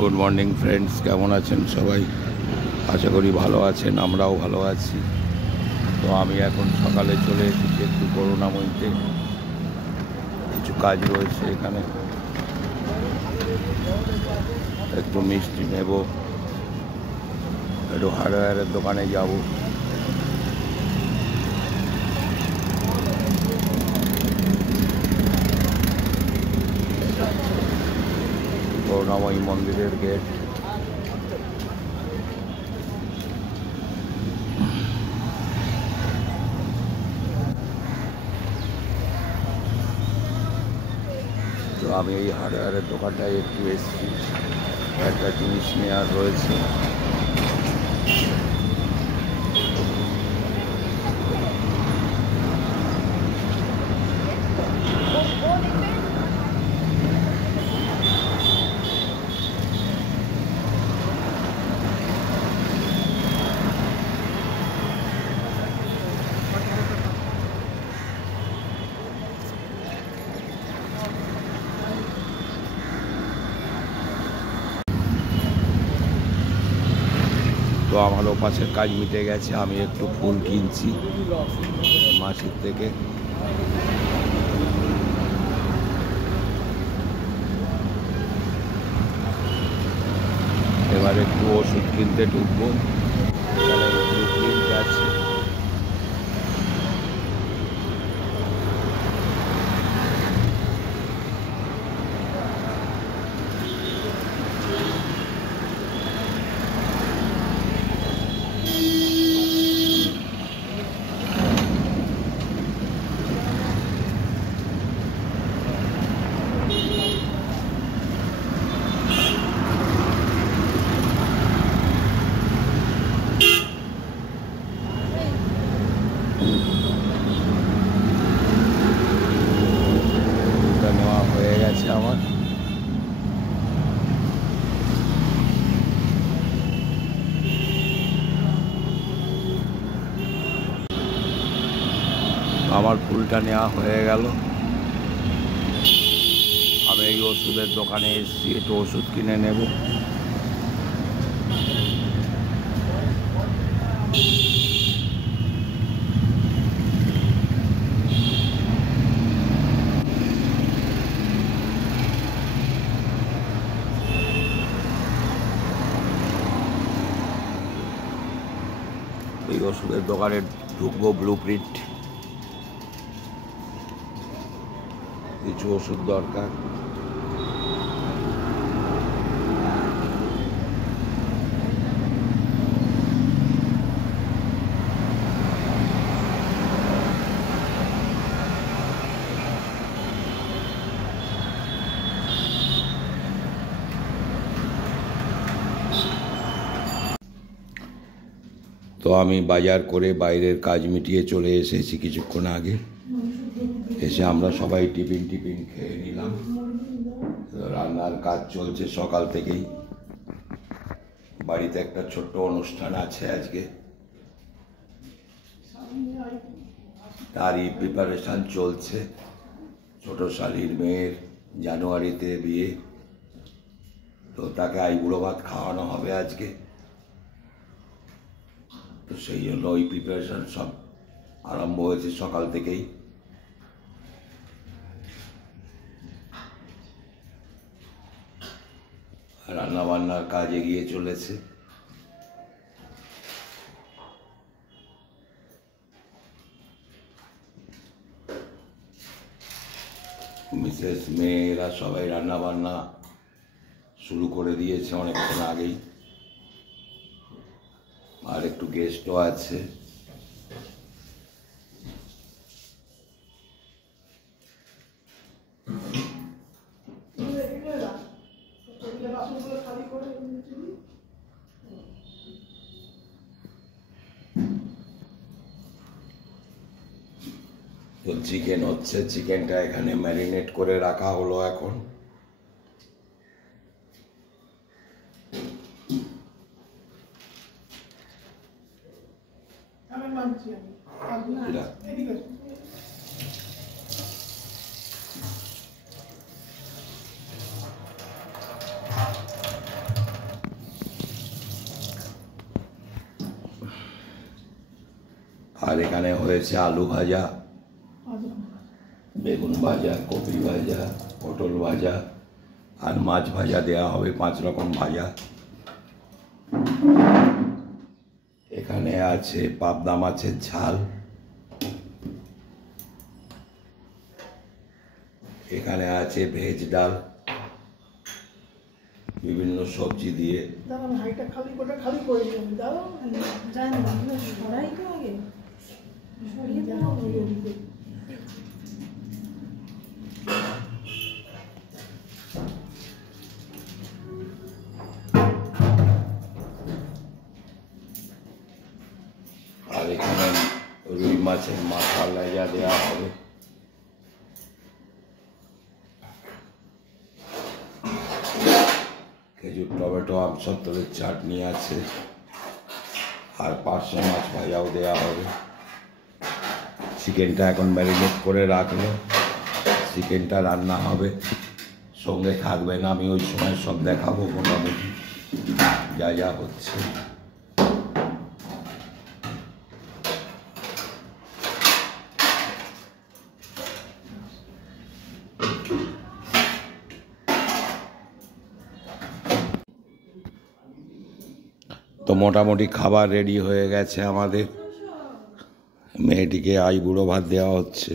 Good morning friends, কেমন আছেন সবাই? আশা করি ভালো আছেন, আমরাও ভালো আছি। তো আমি এখন সকালে চলে এসেছি একটু করুণাময়ীতে, কিছু কাজ রয়েছে এখানে, একটু মিষ্টি নেব, একটু হার্ডওয়্যারের দোকানে যাব। করুণাময়ী মন্দিরের গেট। তো আমি এই হার্ডওয়্যারের দোকানটায় একটু এসেছি, একটা জিনিস নেওয়ার রয়েছে। তো আমারও পাশের কাজ মিটে গেছে, আমি একটু ফুল কিনছি মাসির থেকে। এবার একটু ওষুধ কিনতে ঢুকবো, আছে। নেওয়া হয়ে গেছে আমার। আমার ফুলটা নেওয়া হয়ে গেল। আমি এই ওষুধের দোকানে এসেছি, একটু ওষুধ কিনে নেব। এই ওষুধের দোকানে ঢুকবো, ব্লু প্রিন্ট কিছু ওষুধ দরকার। তো আমি বাজার করে বাইরের কাজ মিটিয়ে চলে এসেছি কিছুক্ষণ আগে। এসে আমরা সবাই টিফিন খেয়ে নিলাম। রান্নার কাজ চলছে সকাল থেকেই। বাড়িতে একটা ছোট্ট অনুষ্ঠান আছে আজকে, তারই প্রিপারেশন চলছে। ছোট শালির মেয়ের জানুয়ারিতে বিয়ে, তো তাকে আইবুড়ো ভাত খাওয়ানো হবে আজকে। তো সেই জন্য ওই প্রিপারেশন সব আরম্ভ হয়েছে সকাল থেকেই। রান্নাবান্নার কাজ এগিয়ে চলেছে। মিসেস মেয়েরা সবাই রান্নাবান্না শুরু করে দিয়েছে অনেকক্ষণ আগেই, আর একটু গেস্টও আছে। তো চিকেন হচ্ছে, চিকেনটা এখানে ম্যারিনেট করে রাখা হলো এখন। আর এখানে হয়েছে আলু ভাজা, বেগুন ভাজা, কপি ভাজা, পটল ভাজা আর মাছ ভাজা দেওয়া হবে, 5 রকম ভাজা। এখানে আছে পাবদা মাছের ঝাল, এখানে আছে ভেজ ডাল, বিভিন্ন সবজি দিয়ে। আর এখানে রুই মাছের মাথা লেজা দেওয়া হবে। খেজুর, টমেটো, আমসত্তরের চাটনি আছে আর পার্শে মাছ ভাজাও দেওয়া হবে। চিকেনটা এখন ম্যারিনেট করে রাখলো, চিকেনটা রান্না হবে, সঙ্গে থাকবেন। আমি ওই সময় সব দেখাবো মোটামুটি যা যা হচ্ছে। তো মোটামুটি খাবার রেডি হয়ে গেছে আমাদের। মেয়েটিকে আইবুড়ো ভাত দেওয়া হচ্ছে।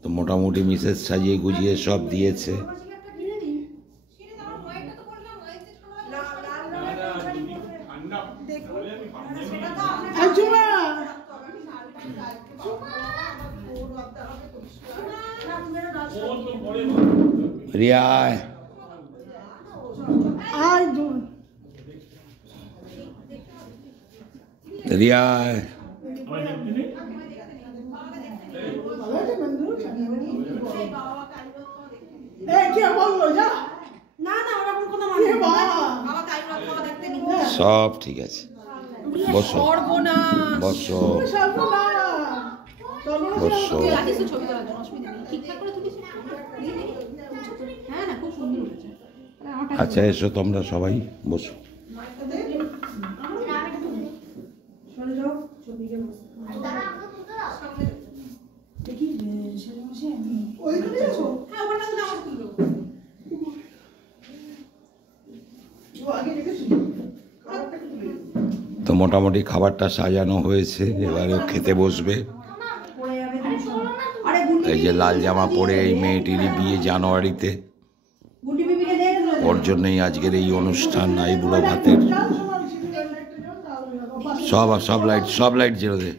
তো মোটামুটি মিসেস সাজিয়ে গুজিয়ে সব দিয়েছে। রিয়া রিয়া সব ঠিক আছে, বসো বসো বসো। আচ্ছা এসো তোমরা সবাই বসো। তো মোটামুটি খাবারটা সাজানো হয়েছে, এবারে খেতে বসবে। এই যে লাল জামা পরে এই মেয়েটিরই বিয়ে জানুয়ারিতে, ওর জন্যই আজকের এই অনুষ্ঠান আইবুড়ো ভাতের। সব লাইট জেলে দে।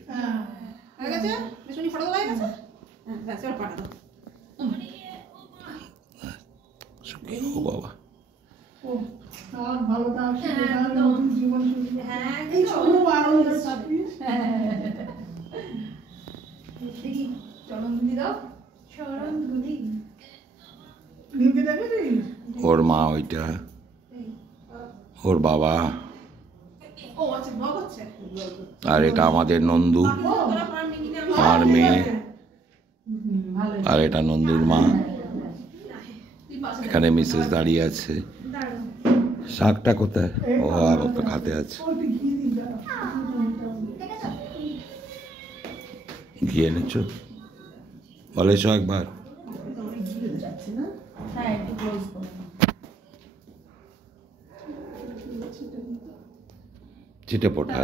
ও বাবা ওর মা ওইটা, ওর বাবা, আর এটা আমাদের নন্দু, আমার মেয়ে, আর এটা নন্দুর মা। এখানে মিসেস দাঁড়িয়ে আছে। শাকটা কোথায়? ও আর তো খাতে আছে, গিয়ে এনেছো বলেছ একবার। চিটে পোটা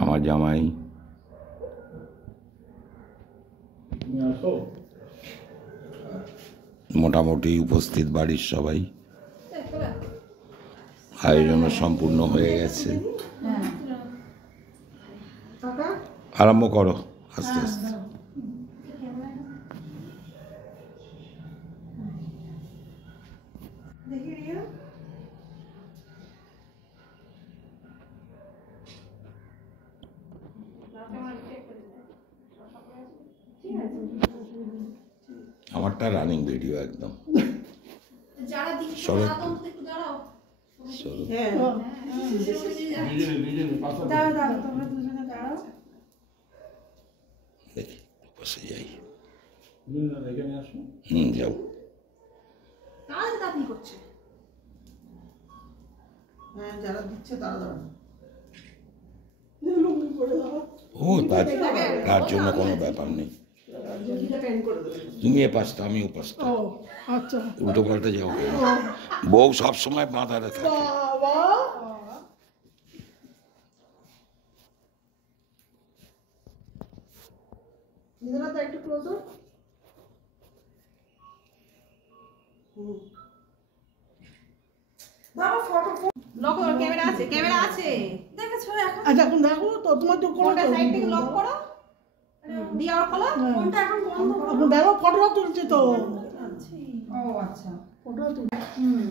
আমার জামাই। মোটামুটি উপস্থিত বাড়ির সবাই, আয়োজন সম্পূর্ণ হয়ে গেছে। আরম্ভ করো আস্তে আস্তে। আমারটা রানিং ভিডিও একদম। চলো দেখি বসে যাই। যাও। যারা দিচ্ছে তারা ও তার জন্য কোনো ব্যাপার নেই। তুমি এ পাশটা আমি ও পাশটা, উল্টো পাল্টে যাও। বউ সবসময় বাঁধারে থাকে। একটু ক্লোজার। ক্যামেরা আছে দেখেছো এখন? আচ্ছা এখন দেখো তো তোমার তো কোনটা সাইড থেকে লক করো, দিয়ে আর খোলো। কোনটা এখন বন্ধ করো? এখন দেখো ফটোটা তুলছি তো। ও আচ্ছা, ফটোটা তুল।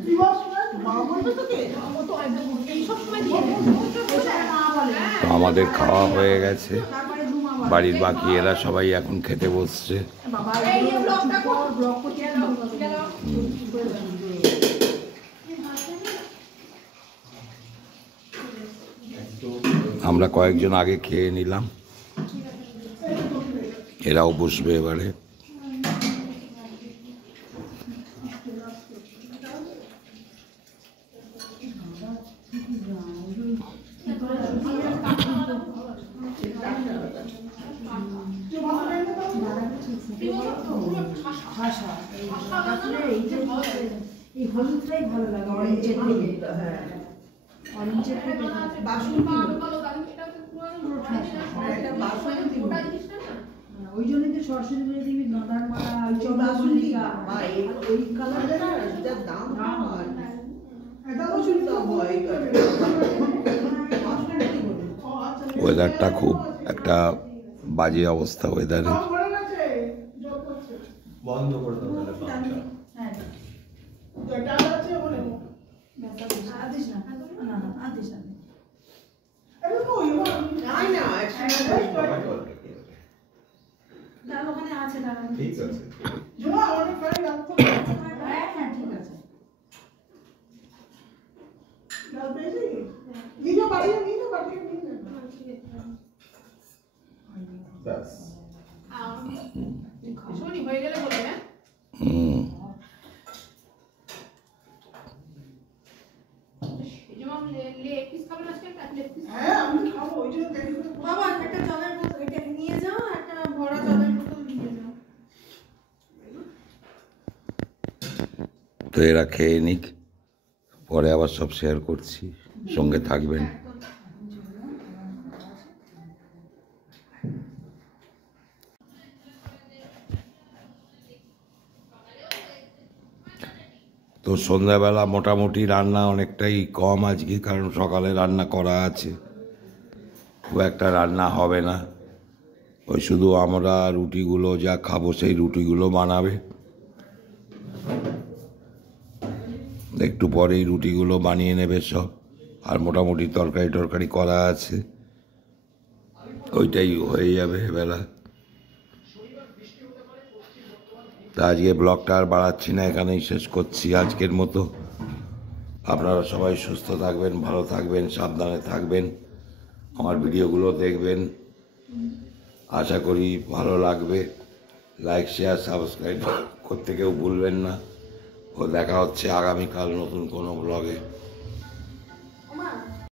কি বলছ? মা বলবে তোকে? ও তো একদম এই সব সময় দিয়ে দেয়। মা বলে তো আমাদের খাওয়া হয়ে গেছে, তারপরে জুমা বলে বাড়ির বাকি এরা সবাই এখন খেতে বসছে। বাবা এই যে ব্লগটা কর, ব্লগ করতে গেল। আমরা কয়েকজন আগে খেয়ে নিলাম, এরাও বসবে এবারে। এই হলুদটাই ভালো লাগে অরেঞ্জের থেকে। হ্যাঁ অরেঞ্জের থেকে বাসন ওই জন্যই তো সরস্বতী পুজো দিবি গাঁদার মালা, চন্দ্রমল্লিকা ওই কালারটা না যা দাম হয় এটা ওষুধ দাম হয়। ওয়েদারটা খুব একটা বাজে অবস্থা ওয়েদারে। বন্ধ করে দাও তাহলে পাঁচটা। হ্যাঁ যেটা আছে ওখানে আদিস না না না আদিস না আরে কই নাই না তার ওখানে আছে তারা। ঠিক আছে। জমা অনেক ফাইন লাগতো। হ্যাঁ হ্যাঁ ঠিক আছে। লাল পেয়েছি নিয়ে বাড়িয়ে নিয়ে ব্যাস। শনি হয়ে গেলে বলে হ্যাঁ হ্যাঁ আমি খাবো ওই জন্য দেরি করে। বাবা একটা জলের বোতল এটা নিয়ে যাও, একটা ভরা জলের বোতল নিয়ে যাও। তো এরা খেয়ে নিক, পরে আবার সব শেয়ার করছি, সঙ্গে থাকবেন। তো সন্ধ্যাবেলা মোটামুটি রান্না অনেকটাই কম আজকে, কারণ সকালে রান্না করা আছে, খুব একটা রান্না হবে না। ওই শুধু আমরা রুটিগুলো যা খাবো সেই রুটিগুলো বানাবে, একটু পরেই রুটিগুলো বানিয়ে নেবে সব। আর মোটামুটি তরকারি করা আছে, ওইটাই হয়ে যাবে বেলা। তা আজকে ব্লগটা আর বাড়াচ্ছি না, এখানেই শেষ করছি আজকের মতো। আপনারা সবাই সুস্থ থাকবেন, ভালো থাকবেন, সাবধানে থাকবেন, আমার ভিডিওগুলো দেখবেন, আশা করি ভালো লাগবে। লাইক শেয়ার সাবস্ক্রাইব করতে কেউ ভুলবেন না। ও দেখা হচ্ছে আগামীকাল নতুন কোনো ব্লগে।